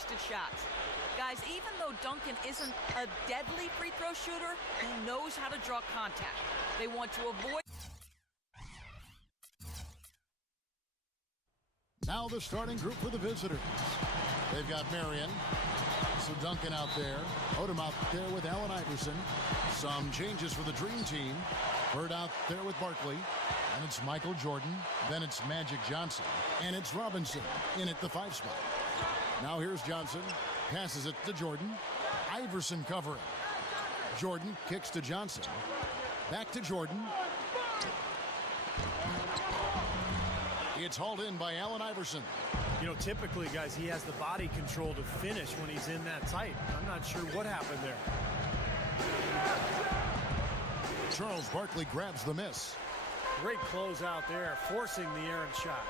contested shots. Guys, even though Duncan isn't a deadly free throw shooter, he knows how to draw contact. They want to avoid... Now the starting group for the visitors. They've got Marion. So Duncan out there. Odom out there with Allen Iverson. Some changes for the Dream Team. Bird out there with Barkley. And it's Michael Jordan. Then it's Magic Johnson. And it's Robinson in at the 5 spot. Now here's Johnson. Passes it to Jordan. Iverson covering. Jordan kicks to Johnson. Back to Jordan. It's hauled in by Allen Iverson. You know, typically, guys, he has the body control to finish when he's in that tight. I'm not sure what happened there. Charles Barkley grabs the miss. Great close out there, forcing the errant shot.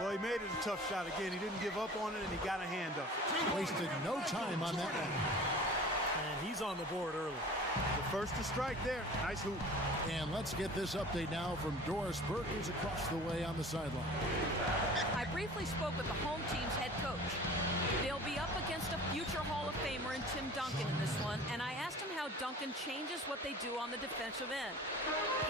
Well, he made it a tough shot again. He didn't give up on it, and he got a hand up. Wasted no time on that one. And he's on the board early. The first to strike there. Nice hoop. And let's get this update now from Doris Burke, who's across the way on the sideline. I briefly spoke with the home team's head coach. They'll be up against a future Hall of Famer in Tim Duncan in this one, and I asked him how Duncan changes what they do on the defensive end.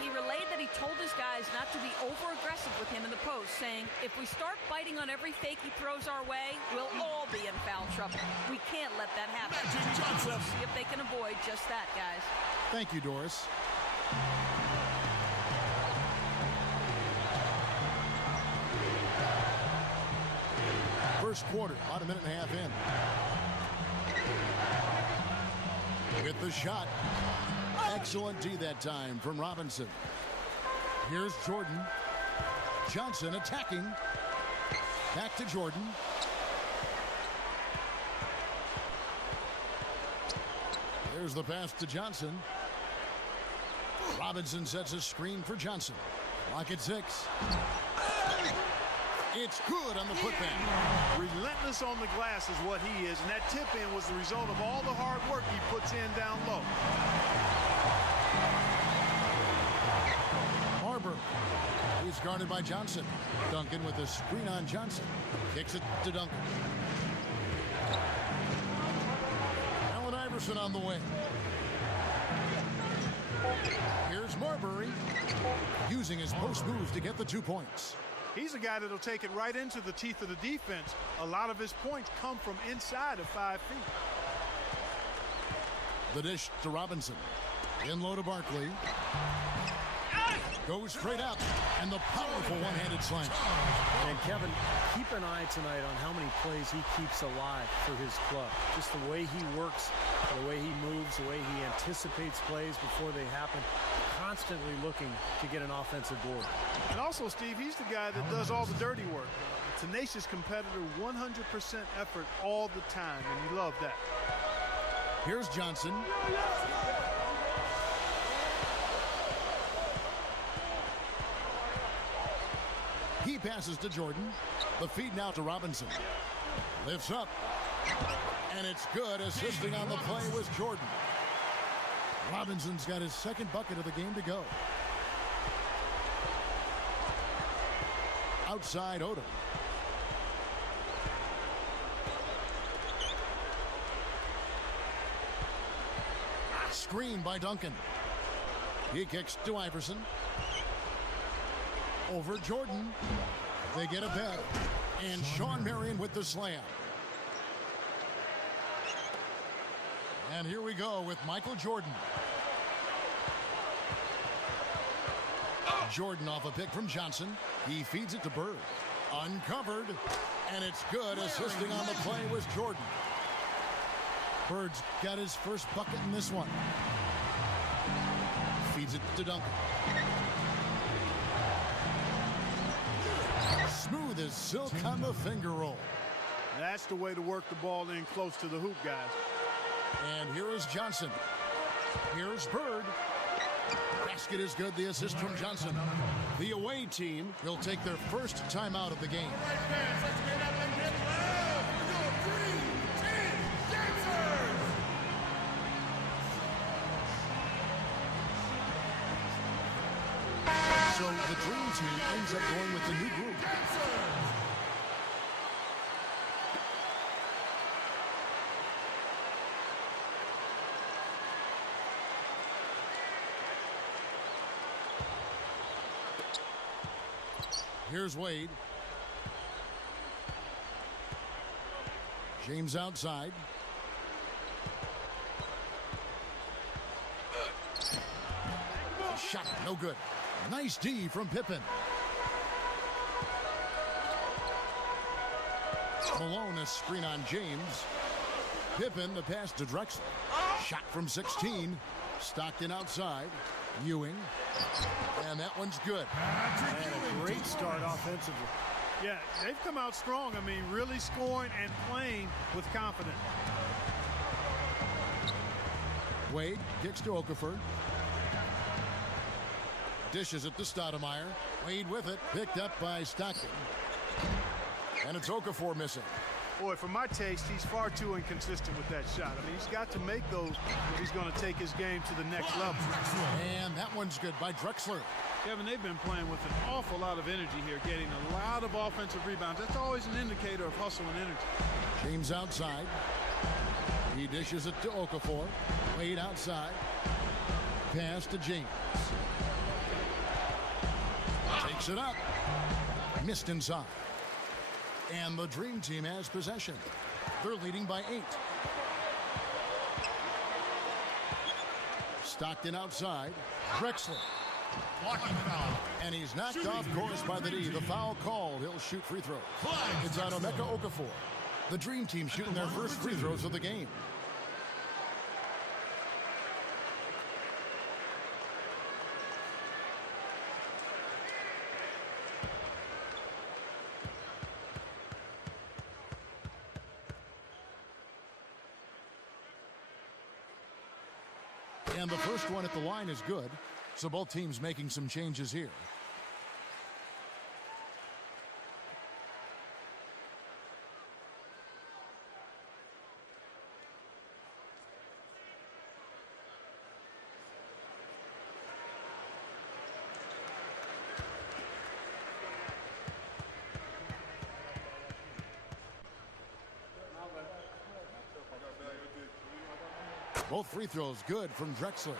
He relayed that he told his guys not to be over-aggressive with him in the post, saying, if we start biting on every fake he throws our way, we'll all be in foul trouble. We can't let that happen. So see if they can avoid just that, guys. Thank you, Doris. First quarter, about a minute and a half in. With the shot. Excellent D that time from Robinson. Here's Jordan. Johnson attacking. Back to Jordan. There's the pass to Johnson. Robinson sets a screen for Johnson. Lock at 6. It's good on the putback. Relentless on the glass is what he is, and that tip-in was the result of all the hard work he puts in down low. Barber. He's guarded by Johnson. Duncan with a screen on Johnson. Kicks it to Duncan. Allen Iverson on the way. Here's Marbury. Using his post move to get the 2 points. He's a guy that'll take it right into the teeth of the defense. A lot of his points come from inside of 5 feet. The dish to Robinson. In low to Barkley. Goes straight up. And the powerful one-handed slam. And Kevin, keep an eye tonight on how many plays he keeps alive for his club. Just the way he works, the way he moves, the way he anticipates plays before they happen. Constantly looking to get an offensive board. And also, Steve, he's the guy that does all the dirty work. A tenacious competitor, 100% effort all the time, and you love that. Here's Johnson. He passes to Jordan. The feed now to Robinson. Lifts up. And it's good. Assisting on the play was Jordan. Robinson's got his second bucket of the game to go. Outside Odom. Screen by Duncan. He kicks to Iverson. Over Jordan. They get a bet. And Sean Marion with the slam. And here we go with Michael Jordan. Jordan off a pick from Johnson. He feeds it to Bird. Uncovered. And it's good. Assisting on the play was Jordan. Bird's got his first bucket in this one. Feeds it to Duncan. Smooth as silk on the finger roll. That's the way to work the ball in close to the hoop, guys. And here is Johnson. Here's Bird. Basket is good. The assist from Johnson. The away team will take their first timeout of the game. So the Dream Team ends up going with the new group. Here's Wade. James outside. Shot, no good. Nice D from Pippen. Malone, a screen on James. Pippen, the pass to Drexler. Shot from 16. Stockton outside. Ewing. And that one's good. And a great start offensively. Yeah, they've come out strong. I mean, really scoring and playing with confidence. Wade kicks to Okafor. Dishes it to Stoudemire. Wade with it. Picked up by Stockton. And it's Okafor missing. Boy, for my taste, he's far too inconsistent with that shot. I mean, he's got to make those if he's going to take his game to the next level. And that one's good by Drexler. Kevin, they've been playing with an awful lot of energy here, getting a lot of offensive rebounds. That's always an indicator of hustle and energy. James outside. He dishes it to Okafor. Wade outside. Pass to James. Takes it up. Missed inside. And the Dream Team has possession. They're leading by 8. Stockton outside. Drexler. Blocking foul. And he's knocked off course by the D. The foul called. He'll shoot free throws. It's on Emeka Okafor. The Dream Team shooting their first free throws of the game. And the first one at the line is good. So both teams making some changes here. Both free throws good from Drexler.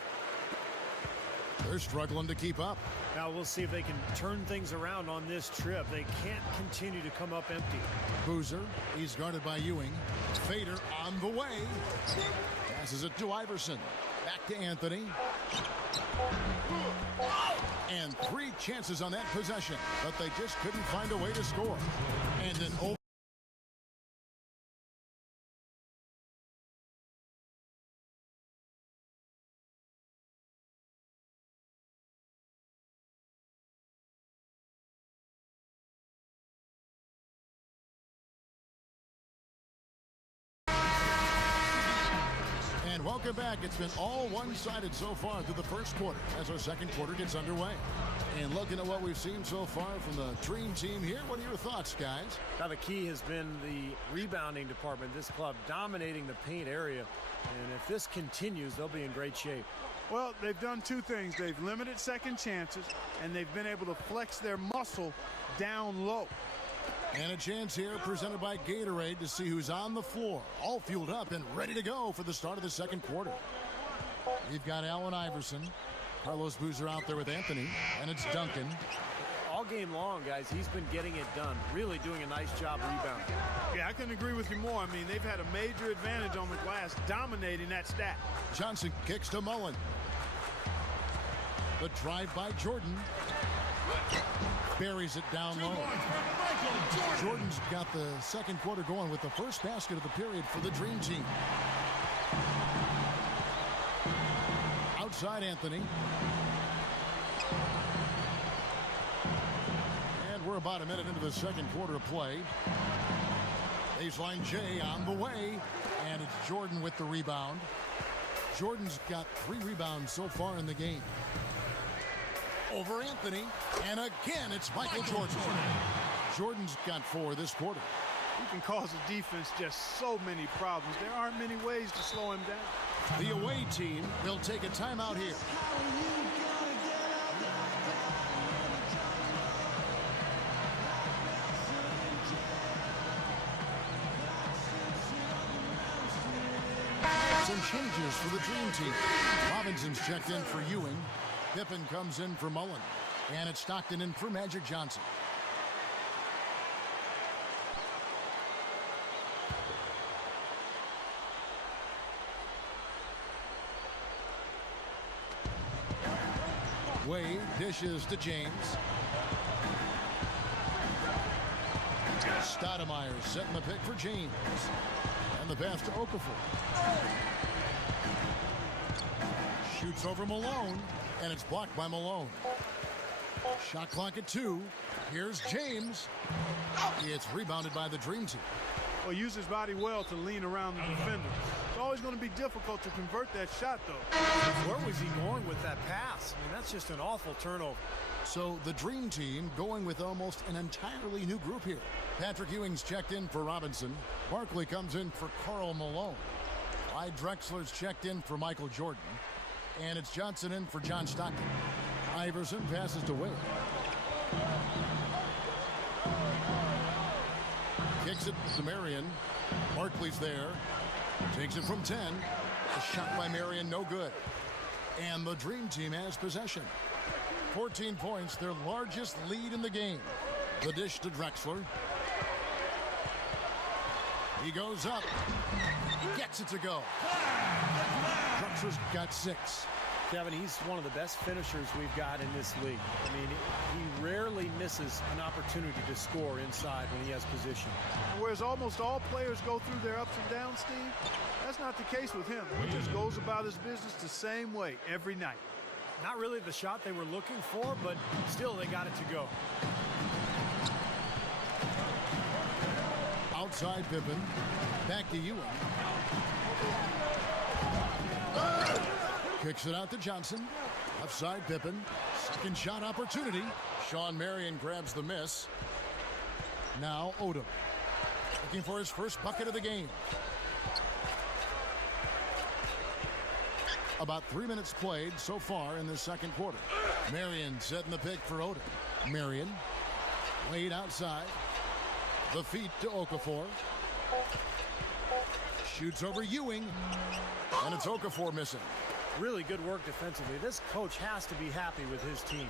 They're struggling to keep up. Now we'll see if they can turn things around on this trip. They can't continue to come up empty. Boozer, he's guarded by Ewing. Fader on the way. Passes it to Iverson. Back to Anthony. And 3 chances on that possession, but they just couldn't find a way to score. And an over. And welcome back. It's been all one-sided so far through the first quarter as our second quarter gets underway. And looking at what we've seen so far from the Dream Team here, what are your thoughts, guys? Now the key has been the rebounding department. This club dominating the paint area. And if this continues, they'll be in great shape. Well, they've done 2 things. They've limited second chances, and they've been able to flex their muscle down low. And a chance here presented by Gatorade to see who's on the floor, all fueled up and ready to go for the start of the second quarter. We've got Allen Iverson, Carlos Boozer out there with Anthony, and it's Duncan. All game long, guys, he's been getting it done, really doing a nice job rebounding. Yeah, I couldn't agree with you more. I mean, they've had a major advantage on the glass, dominating that stack. Johnson kicks to Mullen. The drive by Jordan. Buries it down low. Jordan's got the second quarter going with the first basket of the period for the Dream Team. Outside Anthony. And we're about a minute into the second quarter of play. Baseline J on the way. And it's Jordan with the rebound. Jordan's got 3 rebounds so far in the game. Over Anthony, and again it's Michael Jordan. Jordan's got 4 this quarter. He can cause the defense just so many problems. There aren't many ways to slow him down. The away team will take a timeout here. Some changes for the Dream Team. Robinson's checked in for Ewing. Pippen comes in for Mullen. And it's Stockton in for Magic Johnson. Wade dishes to James. Stoudemire setting the pick for James. And the pass to Okafor. Shoots over Malone, and it's blocked by Malone. Shot clock at 2. Here's James. It's rebounded by the Dream Team. Well, use his body well to lean around the defender. It's always going to be difficult to convert that shot, though. Where was he going with that pass? I mean, that's just an awful turnover. So the Dream Team going with almost an entirely new group here. Patrick Ewing's checked in for Robinson. Barkley comes in for Karl Malone. Clyde Drexler's checked in for Michael Jordan. And it's Johnson in for John Stockton. Iverson passes to Wade. Kicks it to Marion. Barkley's there. Takes it from 10. A shot by Marion, no good. And the Dream Team has possession. 14 points, their largest lead in the game. The dish to Drexler. He goes up. Gets it to go. Drexler's got 6. Kevin, he's one of the best finishers we've got in this league. I mean, he rarely misses an opportunity to score inside when he has position. Whereas almost all players go through their ups and downs, Steve, that's not the case with him. He just goes about his business the same way every night. Not really the shot they were looking for, but still they got it to go. Outside Pippen. Back to Ewing. Kicks it out to Johnson. Outside Pippen. Second shot opportunity. Sean Marion grabs the miss. Now Odom. Looking for his first bucket of the game. About 3 minutes played so far in the second quarter. Marion setting the pick for Odom. Marion. Wade outside. The feet to Okafor. Shoots over Ewing. And it's Okafor missing. Really good work defensively. This coach has to be happy with his team.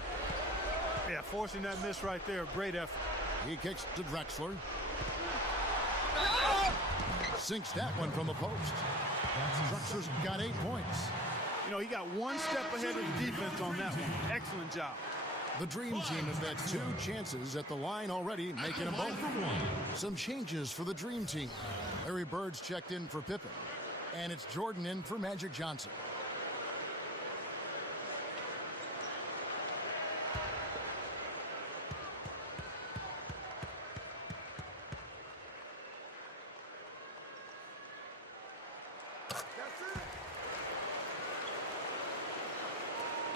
Yeah, forcing that miss right there, great effort. He kicks to Drexler. Sinks that one from the post. Drexler's got 8 points. You know, he got one step ahead of the defense on that one. Excellent job. The Dream Team has had 2 chances at the line already, making them both. Some changes for the Dream Team. Larry Bird's checked in for Pippen. And it's Jordan in for Magic Johnson.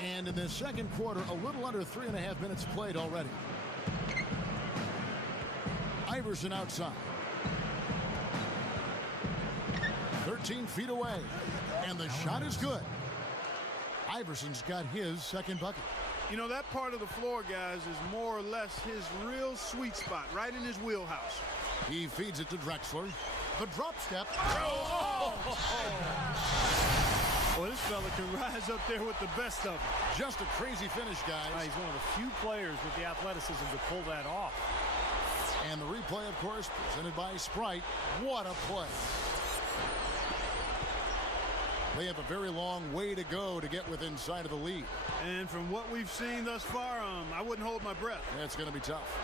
And in the second quarter, a little under 3.5 minutes played already. Iverson outside. 13 feet away. And the shot is good. Iverson's got his second bucket. You know, that part of the floor, guys, is more or less his real sweet spot, right in his wheelhouse. He feeds it to Drexler. The drop step. Well, this fella can rise up there with the best of them. Just a crazy finish, guys. He's one of the few players with the athleticism to pull that off. And the replay, of course, presented by Sprite. What a play. They have a very long way to go to get within sight of the lead. And from what we've seen thus far, I wouldn't hold my breath. That's going to be tough.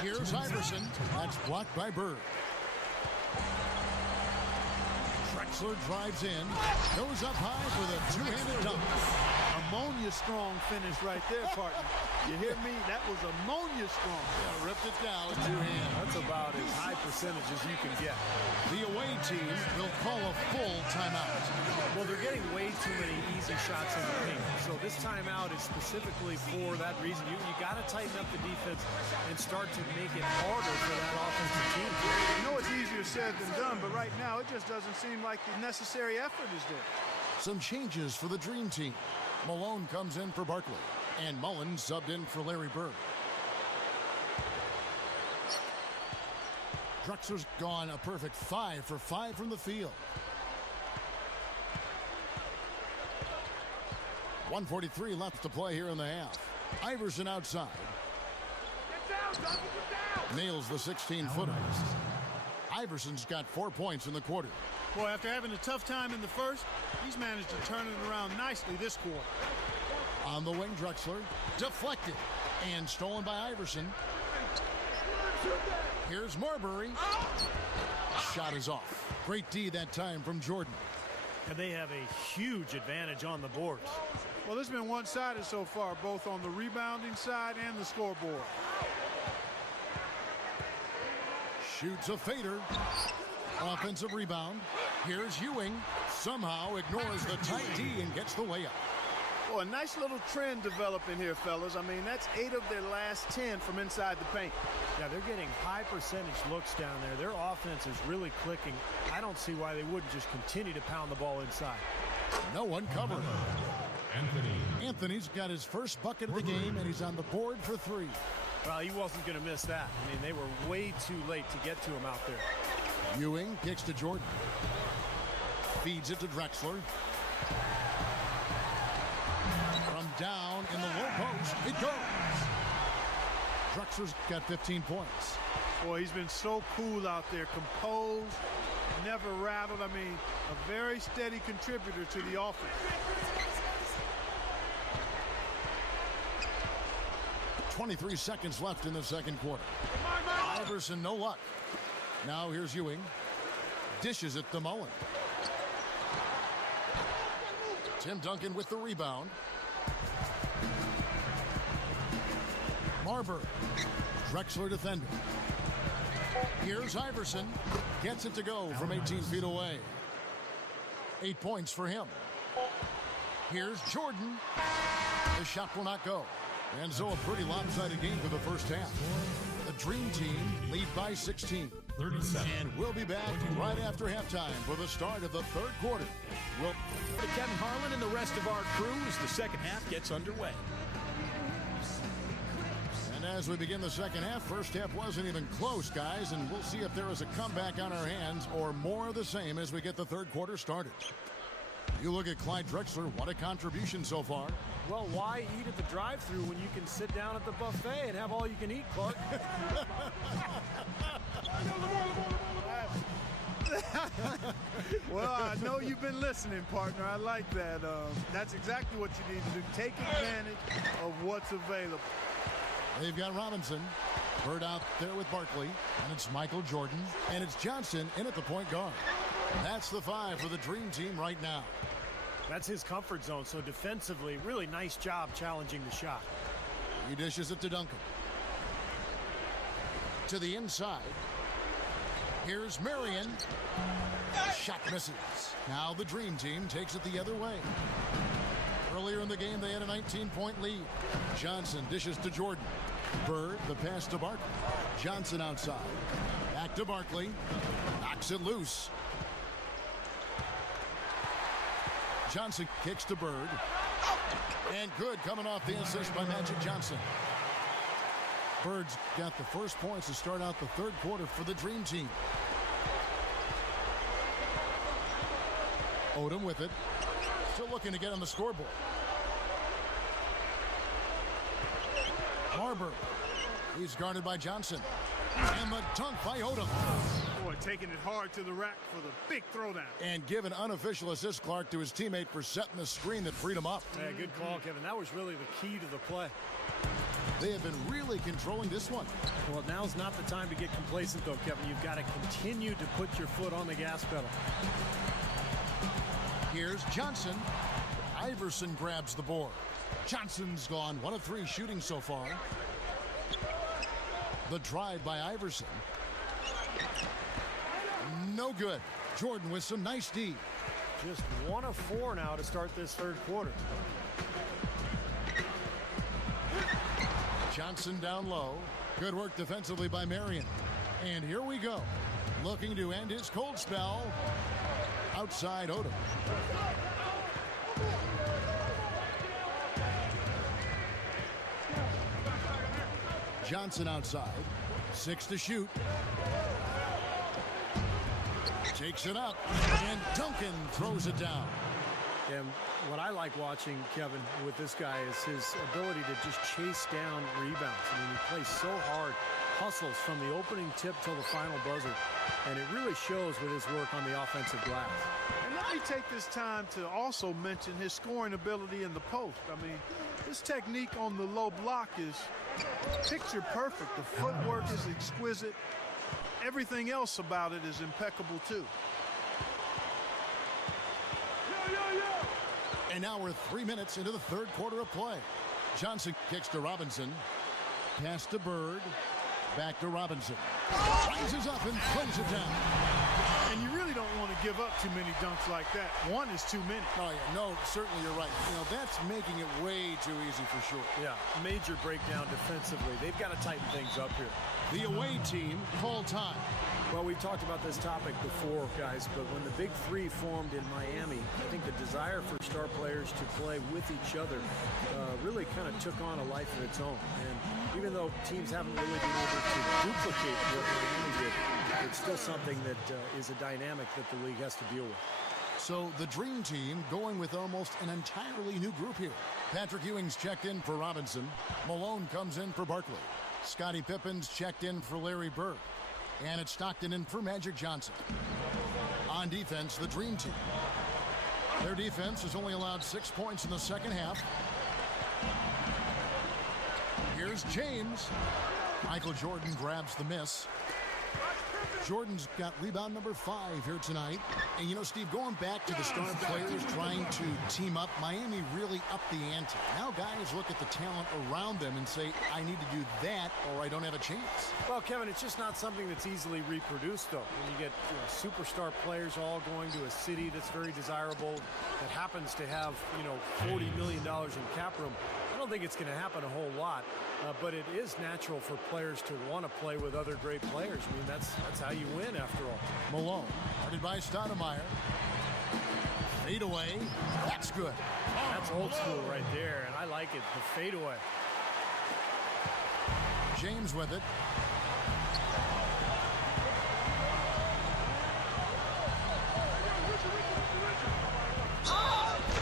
Here's Iverson. That's blocked by Bird. Drexler drives in, goes up high for the two-handed dunk. Ammonia strong finish right there, partner. You hear me? That was ammonia strong. Yeah, ripped it down with 2 hands. That's about as high percentage as you can get. The away team will call a full timeout. Well, they're getting way too many easy shots in the paint. So this timeout is specifically for that reason. You got to tighten up the defense and start to make it harder for that offensive team. I know it's easier said than done, but right now it just doesn't seem like the necessary effort is there. Some changes for the Dream Team. Malone comes in for Barkley, and Mullen subbed in for Larry Bird. Drexler's gone a perfect 5 for 5 from the field. 1:43 left to play here in the half. Iverson outside. Nails the 16-footer. Iverson's got 4 points in the quarter. Boy, after having a tough time in the first, he's managed to turn it around nicely this quarter. On the wing, Drexler. Deflected. And stolen by Iverson. Here's Marbury. Shot is off. Great D that time from Jordan. And they have a huge advantage on the boards. Well, it's been one-sided so far, both on the rebounding side and the scoreboard. Shoots a fader. Offensive rebound. Here's Ewing. Somehow ignores the tight D and gets the layup. Well, a nice little trend developing here, fellas. I mean, that's 8 of their last 10 from inside the paint. Yeah, they're getting high percentage looks down there. Their offense is really clicking. I don't see why they wouldn't just continue to pound the ball inside. No one covered. Anthony's got his first bucket of the game, and he's on the board for 3. Well, he wasn't going to miss that. I mean, they were way too late to get to him out there. Ewing kicks to Jordan. Feeds it to Drexler. From down in the low post, it goes. Drexler's got 15 points. Boy, he's been so cool out there, composed, never rattled. I mean, a very steady contributor to the offense. 23 seconds left in the second quarter. Iverson, no luck. Now here's Ewing. Dishes it to Mullen. Tim Duncan with the rebound. Marbury. Drexler defending. Here's Iverson. Gets it to go from 18 feet away. 8 points for him. Here's Jordan. The shot will not go. And so a pretty lopsided game for the first half. The Dream Team lead by 16. 37. And we'll be back right after halftime for the start of the third quarter. To Kevin Harlan and the rest of our crew as the second half gets underway. And as we begin the second half, first half wasn't even close, guys, and we'll see if there is a comeback on our hands or more of the same as we get the third quarter started. You look at Clyde Drexler, what a contribution so far. Well, why eat at the drive-thru when you can sit down at the buffet and have all you can eat, Clark? Well, I know you've been listening, partner. I like that. That's exactly what you need to do. Take advantage of what's available. They've got Robinson. Bird out there with Barkley. And it's Michael Jordan. And it's Johnson in at the point guard. That's the 5 for the Dream Team right now. That's his comfort zone, so defensively, really nice job challenging the shot. He dishes it to Duncan. To the inside. Here's Marion. Shot misses. Now the Dream Team takes it the other way. Earlier in the game, they had a 19-point lead. Johnson dishes to Jordan. Bird, the pass to Barkley. Johnson outside. Back to Barkley. Knocks it loose. Johnson kicks to Bird. And good coming off the assist by Magic Johnson. Bird's got the first points to start out the third quarter for the Dream Team. Odom with it. Still looking to get on the scoreboard. Marbury. He's guarded by Johnson. And the dunk by Odom. Boy, taking it hard to the rack for the big throwdown. And give an unofficial assist, Clark, to his teammate for setting the screen that freed him up. Yeah, good call, Kevin. That was really the key to the play. They have been really controlling this one. Well, now's not the time to get complacent, though, Kevin. You've got to continue to put your foot on the gas pedal. Here's Johnson. Iverson grabs the board. Johnson's gone 1 of 3 shooting so far. The drive by Iverson. No good. Jordan with some nice D. Just 1 of 4 now to start this third quarter. Johnson down low. Good work defensively by Marion. And here we go. Looking to end his cold spell. Outside Odom. Johnson outside. 6 to shoot. Takes it up. And Duncan throws it down. And what I like watching, Kevin, with this guy is his ability to just chase down rebounds. I mean, he plays so hard, hustles from the opening tip till the final buzzer. And it really shows with his work on the offensive glass. And not Let me take this time to also mention his scoring ability in the post. I mean, his technique on the low block is picture perfect. The footwork is exquisite. Everything else about it is impeccable too. And now we're 3 minutes into the third quarter of play. Johnson kicks to Robinson. Pass to Bird. Back to Robinson. Rises up and plays it down. And you really don't want to give up too many dunks like that. One is too many. Oh, yeah. No, certainly you're right. You know, that's making it way too easy for sure. Yeah, major breakdown defensively. They've got to tighten things up here. The away team called time. Well, we've talked about this topic before, guys, but when the Big Three formed in Miami, I think the desire for star players to play with each other really kind of took on a life of its own. And even though teams haven't really been able to duplicate what Miami did, it's still something that is a dynamic that the league has to deal with. So the Dream Team going with almost an entirely new group here. Patrick Ewing's checked in for Robinson. Malone comes in for Barkley. Scottie Pippen's checked in for Larry Bird. And it's Stockton in for Magic Johnson. On defense, the Dream Team. Their defense has only allowed 6 points in the second half. Here's James. Michael Jordan grabs the miss. Jordan's got rebound number 5 here tonight. And, you know, Steve, going back to the star players trying to team up, Miami really upped the ante. Now guys look at the talent around them and say, I need to do that or I don't have a chance. Well, Kevin, it's just not something that's easily reproduced, though. When you get superstar players all going to a city that's very desirable, that happens to have, $40 million in cap room, I don't think it's going to happen a whole lot. But it is natural for players to want to play with other great players. I mean, that's how you win, after all. Malone, guarded by Stoudemire. Fade away. That's good. That's old school right there, and I like it. The fadeaway. James with it.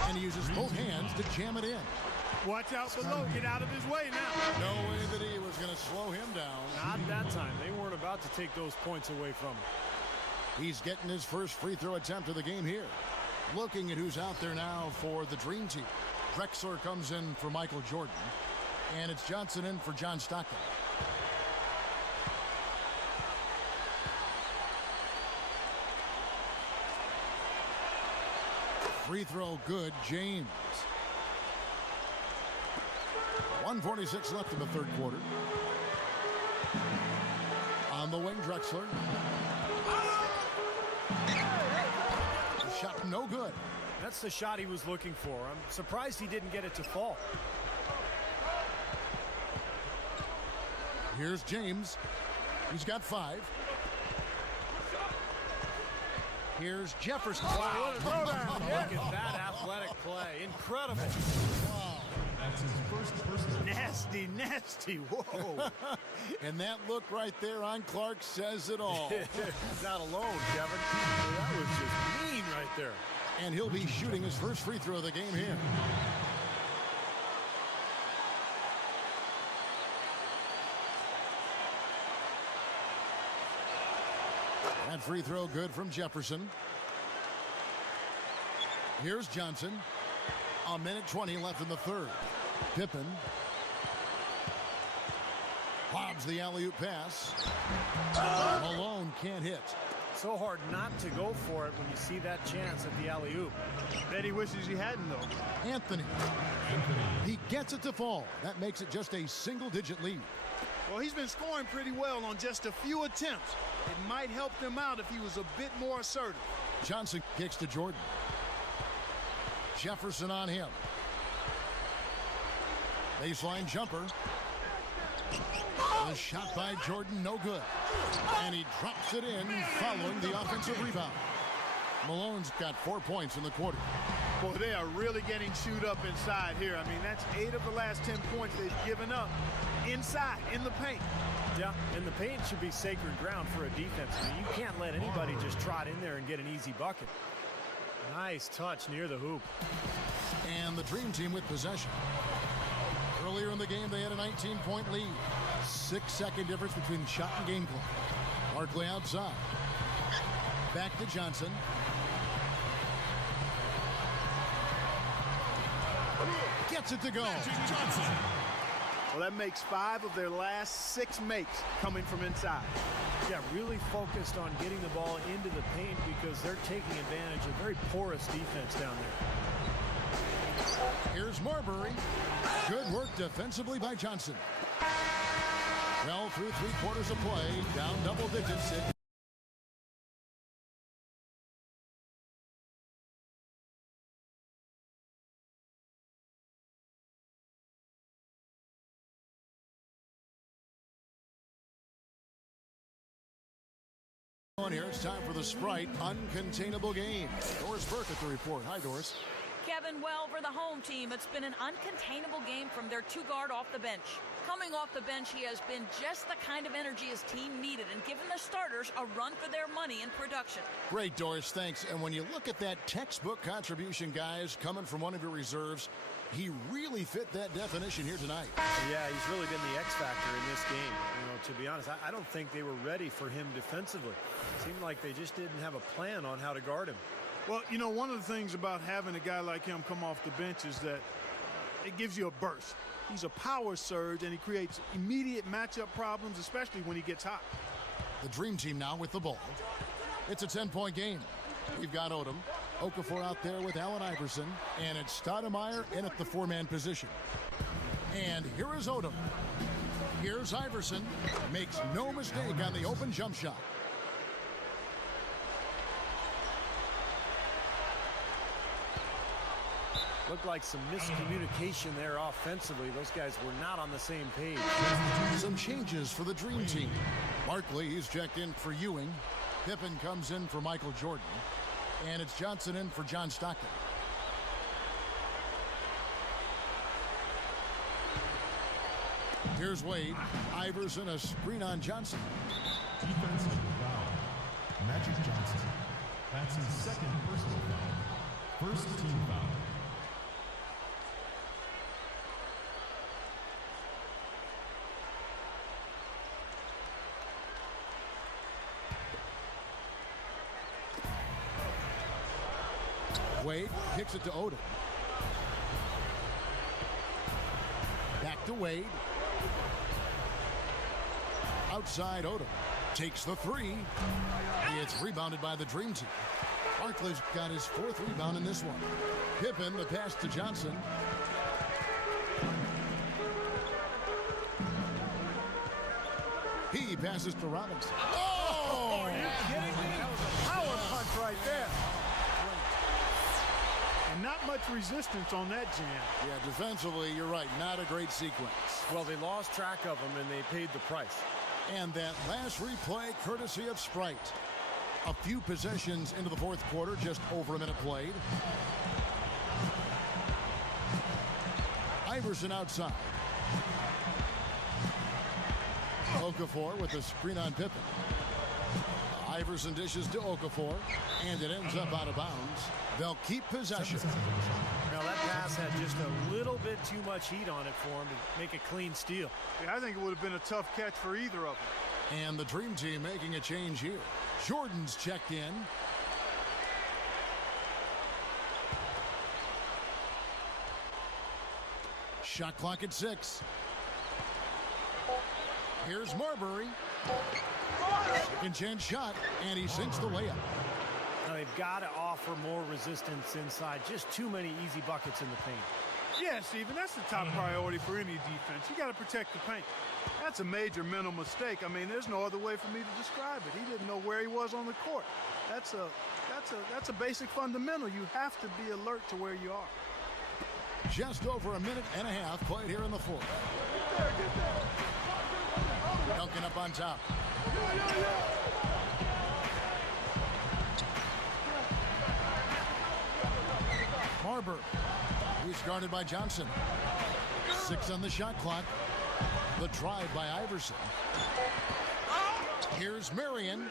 And he uses both hands to jam it in. Watch out below. Get out of his way now. No way that he was going to slow him down. Not that time. They weren't about to take those points away from him. He's getting his first free throw attempt of the game here. Looking at who's out there now for the Dream Team. Drexler comes in for Michael Jordan. And it's Johnson in for John Stockton. Free throw good, James. 1:46 left in the third quarter. On the wing, Drexler. The shot no good. That's the shot he was looking for. I'm surprised he didn't get it to fall. Here's James. He's got 5. Here's Jefferson. Wow, what a throwdown. Look at that athletic play. Incredible. Wow. That's his first personal. Nasty, nasty. Whoa. And that look right there on Clark says it all. He's not alone, Kevin. That was just mean right there. And he'll be shooting his first free throw of the game here. That free throw good from Jefferson. Here's Johnson. 1:20 left in the third. Pippen lobs the alley-oop pass. Malone can't hit. So hard not to go for it when you see that chance at the alley-oop. Bet he wishes he hadn't, though. Anthony. He gets it to fall. That makes it just a single-digit lead. Well, he's been scoring pretty well on just a few attempts. It might help them out if he was a bit more assertive. Johnson kicks to Jordan. Jefferson on him. Baseline jumper. The shot by Jordan, no good. And he drops it in following the offensive rebound. Malone's got 4 points in the quarter. Boy, they are really getting chewed up inside here. I mean, that's 8 of the last 10 points they've given up inside, in the paint. Yeah, and the paint should be sacred ground for a defense. I mean, you can't let anybody just trot in there and get an easy bucket. Nice touch near the hoop. And the Dream Team with possession. Earlier in the game, they had a 19-point lead. 6-second difference between shot and game clock. Barkley outside. Back to Johnson. Gets it to go. Well, that makes 5 of their last 6 makes coming from inside. Yeah, really focused on getting the ball into the paint because they're taking advantage of very porous defense down there. Here's Marbury. Good work defensively by Johnson. Well, through 3/4 of play, down double digits. Here it's time for the Sprite Uncontainable Game. Doris Burke at the report. Hi, Doris. Kevin, well, for the home team, it's been an uncontainable game from their 2-guard off the bench. Coming off the bench, he has been just the kind of energy his team needed and given the starters a run for their money in production. Great, Doris. Thanks. And when you look at that textbook contribution, guys, coming from one of your reserves, he really fit that definition here tonight. Yeah, he's really been the X factor in this game. You know, to be honest, I don't think they were ready for him defensively. It seemed like they just didn't have a plan on how to guard him. Well, you know, one of the things about having a guy like him come off the bench is that it gives you a burst. He's a power surge, and he creates immediate matchup problems, especially when he gets hot. The Dream Team now with the ball. It's a 10-point game. We've got Odom. Okafor out there with Allen Iverson. And it's Stoudemire in at the 4-man position. And here is Odom. Here's Iverson. Makes no mistake on the open jump shot. Looked like some miscommunication there offensively. Those guys were not on the same page. Some changes for the Dream Team. Barkley, he's checked in for Ewing. Pippen comes in for Michael Jordan. And it's Johnson in for John Stockton. Here's Wade. Iverson, a screen on Johnson. Defensive foul. Magic Johnson. That's his second personal foul. First team foul. Wade kicks it to Odom. Back to Wade. Outside Odom. Takes the 3. It's rebounded by the Dream Team. Barkley's got his 4th rebound in this one. Pippen, the pass to Johnson. He passes to Robinson. Oh! Are you kidding me? That was a power punch right there. And not much resistance on that jam. Yeah, defensively, you're right. Not a great sequence. Well, they lost track of him, and they paid the price. And that last replay, courtesy of Sprite. A few possessions into the 4th quarter, just over a minute played. Iverson outside. Okafor with the screen on Pippen. Iverson dishes to Okafor, and it ends up out of bounds. They'll keep possession. Now, that pass had just a little bit too much heat on it for him to make a clean steal. Yeah, I think it would have been a tough catch for either of them. And the Dream Team making a change here. Jordan's checked in. Shot clock at 6. Here's Marbury. Second chance shot, and he sinks the layup. Now, they've got to offer more resistance inside. Just too many easy buckets in the paint. Yeah, Stephen, that's the top priority for any defense. You got to protect the paint. That's a major mental mistake. I mean, there's no other way for me to describe it. He didn't know where he was on the court. That's a basic fundamental. You have to be alert to where you are. Just over a minute and a half played here in the 4th. Duncan up on top. Marbury. He's guarded by Johnson. 6 on the shot clock. The drive by Iverson. Here's Marion.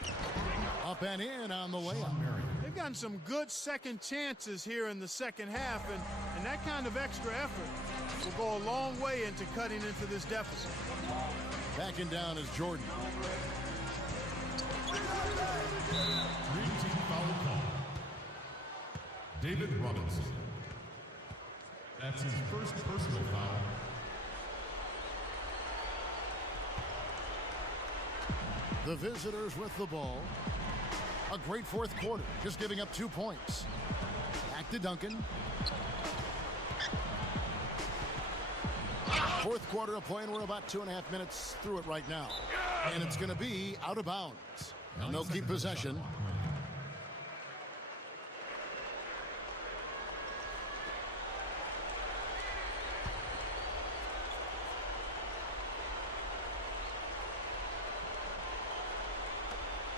Up and in on the layup. They've gotten some good second chances here in the second half, and that kind of extra effort will go a long way into cutting into this deficit. Backing down is Jordan. Dream Team foul call. David Robinson. That's his first personal foul. The visitors with the ball. A great fourth quarter, just giving up 2 points. Back to Duncan. Fourth quarter of play, and we're about 2.5 minutes through it right now. And it's going to be out of bounds. And they'll keep possession.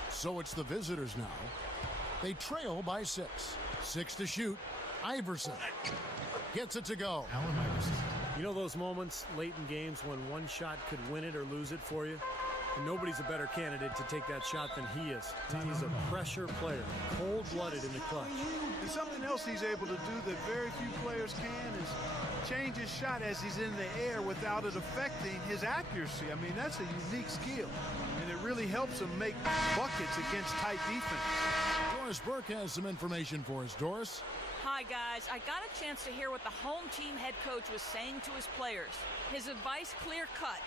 So it's the visitors now. They trail by 6. 6 to shoot. Iverson gets it to go. Allen Iverson. You know those moments late in games when one shot could win it or lose it for you? And nobody's a better candidate to take that shot than he is. He's a pressure player, cold-blooded in the clutch. And something else he's able to do that very few players can is change his shot as he's in the air without it affecting his accuracy. I mean, that's a unique skill, and it really helps him make buckets against tight defense. Doris Burke has some information for us. Doris? Hi, guys. I got a chance to hear what the home team head coach was saying to his players. His advice clear-cut.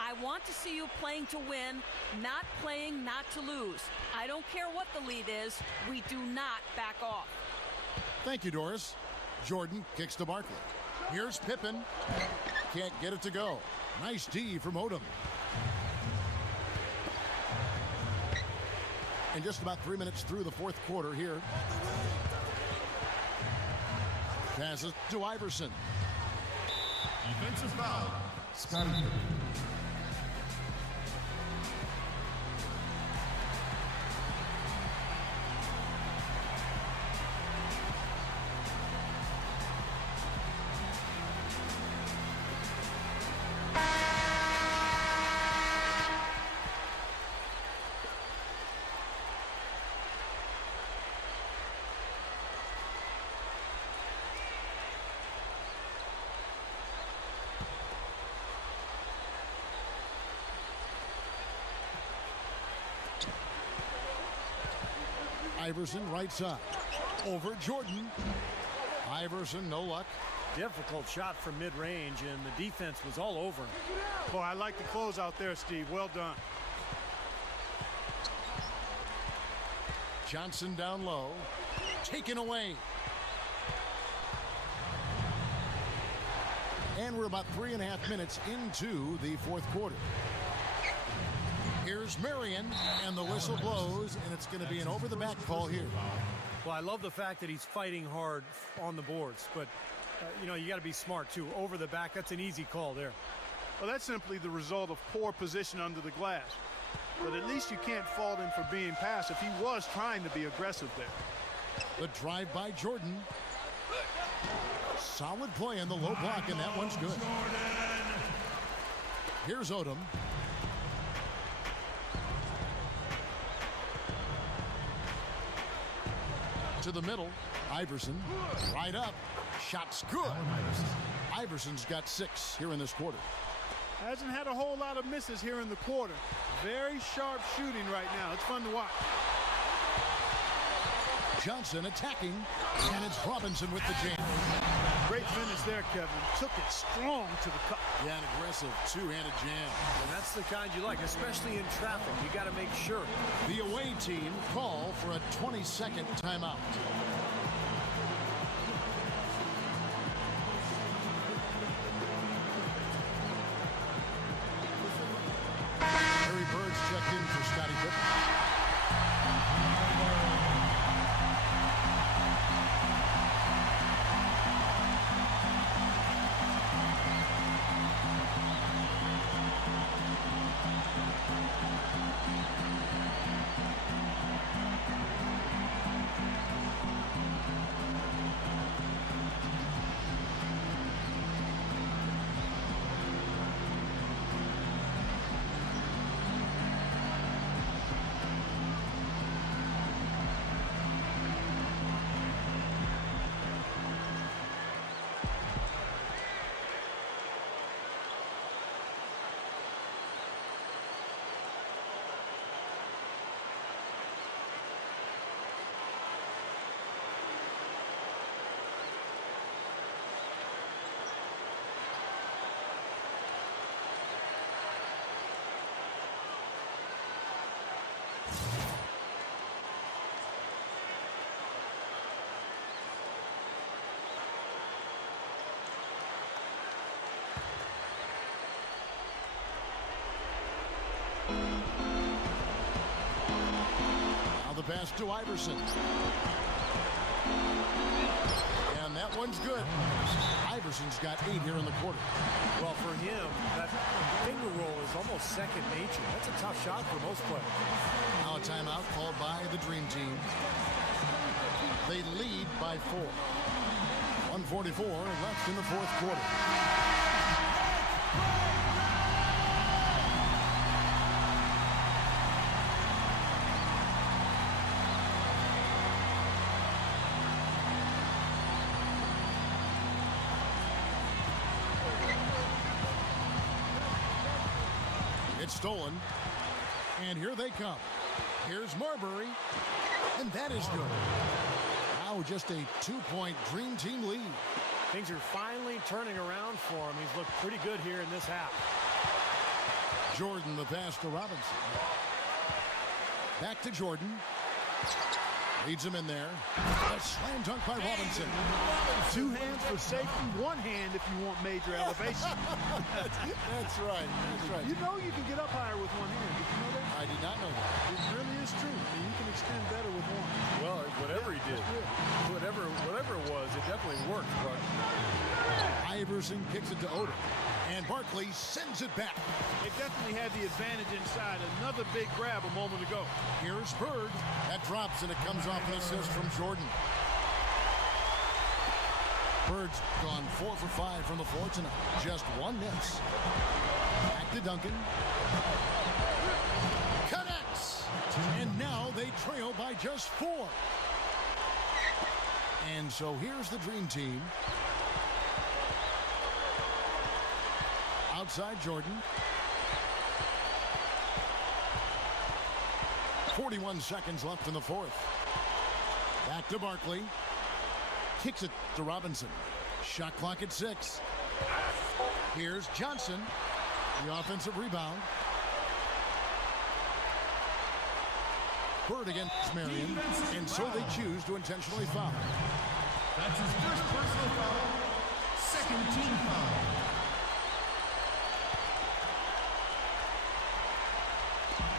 I want to see you playing to win, not playing not to lose. I don't care what the lead is. We do not back off. Thank you, Doris. Jordan kicks to Barkley. Here's Pippen. Can't get it to go. Nice D from Odom. And just about 3 minutes through the fourth quarter here. Passes to Iverson. Defensive foul. Scotty Pippen. Iverson right side. Over Jordan. Iverson, no luck. Difficult shot from mid-range, and the defense was all over him. Boy, I like the close out there, Steve. Well done. Johnson down low. Taken away. And we're about 3.5 minutes into the fourth quarter. Here's Marion, and the whistle blows, and it's going to be an over-the-back call here. Well, I love the fact that he's fighting hard on the boards, but, you know, you got to be smart, too. Over the back, that's an easy call there. Well, that's simply the result of poor position under the glass. But at least you can't fault him for being passive. He was trying to be aggressive there. The drive by Jordan. Solid play in the low block, and that one's good. Here's Odom. To the middle. Iverson. Right up. Shot's good. Iverson's got 6 here in this quarter. Hasn't had a whole lot of misses here in the quarter. Very sharp shooting right now. It's fun to watch. Johnson attacking, and it's Robinson with the jam. Great finish there, Kevin. Took it strong to the cup. Yeah, an aggressive two-handed jam. And that's the kind you like, especially in traffic. You got to make sure. The away team call for a 20-second timeout. Larry Bird's checked in for Scottie Pippen. pass to Iverson. And that one's good. Iverson's got 8 here in the quarter. Well, for him, that finger roll is almost second nature. That's a tough shot for most players. Now a timeout called by the Dream Team. They lead by 4. 1:44 left in the fourth quarter. It's stolen. And here they come. Here's Marbury. And that is good. Now just a 2-point Dream Team lead. Things are finally turning around for him. He's looked pretty good here in this half. Jordan, the pass to Robinson. Back to Jordan. Leads him in there. A slam dunk by Robinson. 2 hands for safety, 1 hand if you want major elevation. That's right. That's right. You know you can get up higher with 1 hand. Did you know that? I did not know that. It really is true. I mean, you can extend better with 1. Well, whatever he did, whatever it was, it definitely worked. But Iverson kicks it to Odom. And Barkley sends it back. They definitely had the advantage inside. Another big grab a moment ago. Here's Bird. That drops, and it comes off an assist from Jordan. Bird's gone 4 for 5 from the floor tonight. Just 1 miss. Back to Duncan. Connects. And now they trail by just 4. And so here's the Dream Team. Outside Jordan. 41 seconds left in the fourth. Back to Barkley. Kicks it to Robinson. Shot clock at 6. Here's Johnson. The offensive rebound. Bird against Marion. And so they choose to intentionally foul. That's his first personal foul. Second team foul.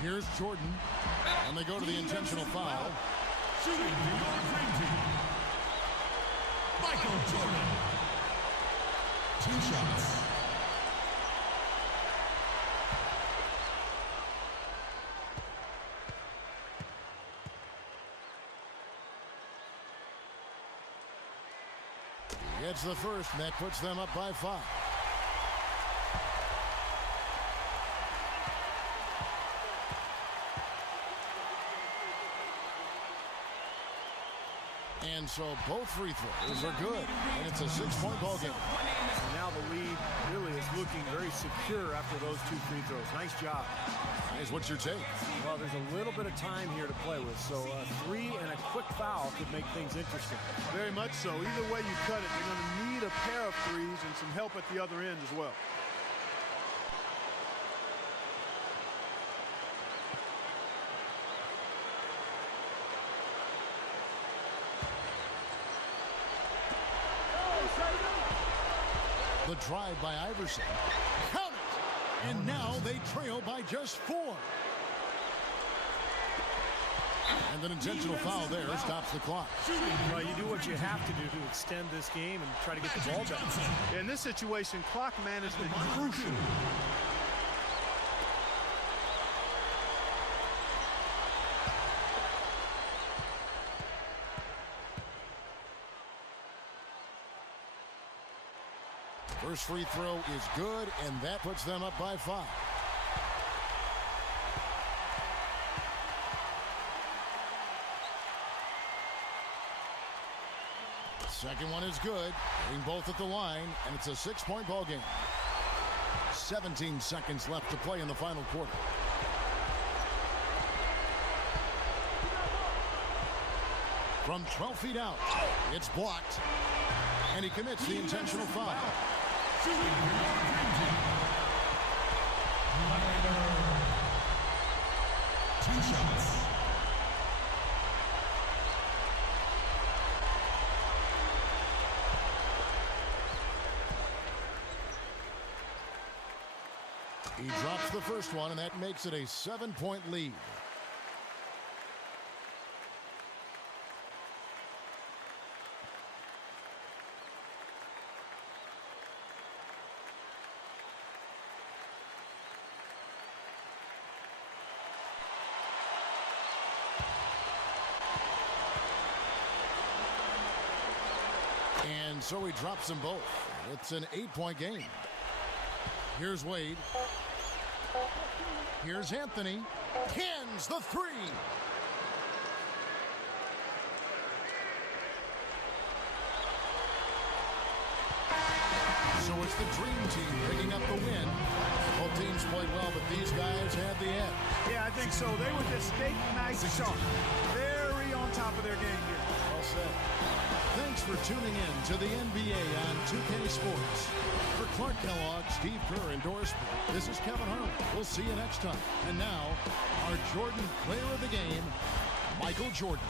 Here's Jordan, and they go to the intentional foul. Shooting for your Dream Team, Michael Jordan. 2 shots. Gets the first, and that puts them up by 5. And so both free throws are good, and it's a 6-point ball game. And now the lead really is looking very secure after those 2 free throws. Nice job. Guys, what's your take? Well, there's a little bit of time here to play with, so a 3 and a quick foul could make things interesting. Very much so. Either way you cut it, they're going to need a pair of 3s and some help at the other end as well. The drive by Iverson. Count it! And now they trail by just 4. And an intentional foul there stops the clock. Well, you do what you have to do to extend this game and try to get the ball back. In this situation, clock management is crucial. First free throw is good, and that puts them up by 5. Second one is good. Hitting both at the line, and it's a 6-point ball game. 17 seconds left to play in the final quarter. From 12 feet out, it's blocked, and he commits the intentional foul. Shooting for your Dream Team, Leonard. 2 shots. He drops the first one, and that makes it a 7-point lead. And so he drops them both. It's an 8-point game. Here's Wade. Here's Anthony. Cans the three. So it's the Dream Team picking up the win. Both teams played well, but these guys had the edge. Yeah, I think so. They were just steak nice sharp. Very on top of their game here. Well said. Thanks for tuning in to the NBA on 2K Sports. For Clark Kellogg, Steve Kerr, and Doris Burke, this is Kevin Harlan. We'll see you next time. And now, our Jordan player of the game, Michael Jordan.